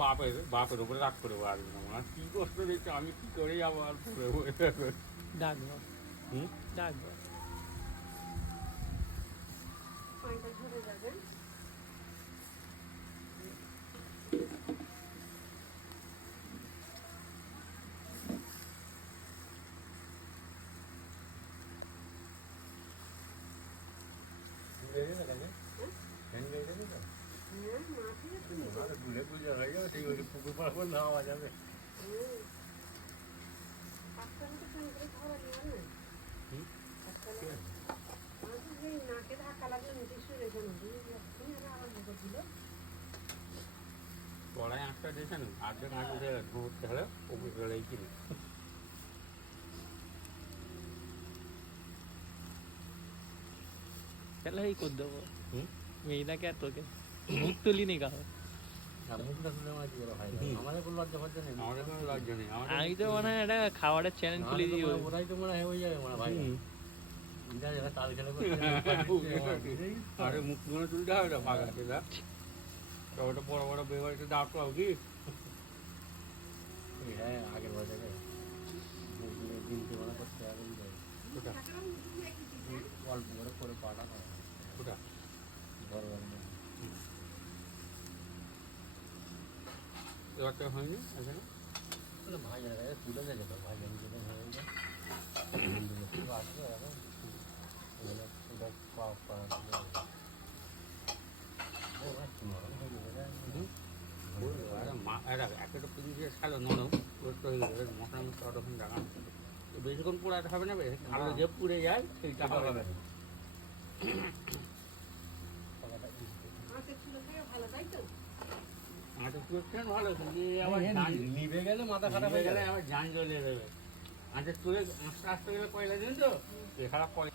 বাপের উপরে রাগ করে আসবে না মনে হয় কি কষ্ট দিচ্ছে আমি কি করে আবার ডাকবো হুম ডাকবো ধরে যাবেন ঘুরে পুজো হয়ে যাবে সেই পুকুর পাড়া করে নেওয়া যাবে নাকে ধাক্কা লাগলে নিচে শুয়ে আরম্ভ করছিল পড়ায় আঁকটা দিয়েছেন আর্ধেক আঁক উঠে ঘুরতে হলে পুকুর গেলেই কিনে তাহলে এই করে দেবো হুম মেয়েটাকে আর তোকে মুখ তুলি নি কাহো আমাদের কোনো লজ্জা ফজ্জা নেই আমাদের কোনো লজ্জা নেই আমি তো মনে হয় একটা খাবারের চ্যানেল খুলে দিই ওরাই তো মনে হয় হয়ে যাবে মনে ভাই আরে মুখগুলো তুলতে হবে না ফাঁকা সেটা তো ওটা বড় বড় বিয়ে বাড়িতে দাও তো কি হ্যাঁ আগের বাজারে দিনকে মনে করতে হবে ওটা অল্প করে করে পাঠানো ওটা বড় এবারটা হয়নি এখানে ভাই তুলে গেছে তো ভাই আসবে এখন একটা পুজো ছাড়ো নরম রোস্ট হয়ে গেলে মশলা মশলা ওরকম জানা বেশিক্ষণ পোড়াতে হবে না ভালো যে পুড়ে যায় সেইটা হবে না ভালো কিন্তু আবার নিভে গেলে মাথা খারাপ হয়ে গেলে আবার জান জ্বলিয়ে দেবে আঁচের চুলে আস্তে আস্তে গেলে কয়লা দিন তো খারাপ করে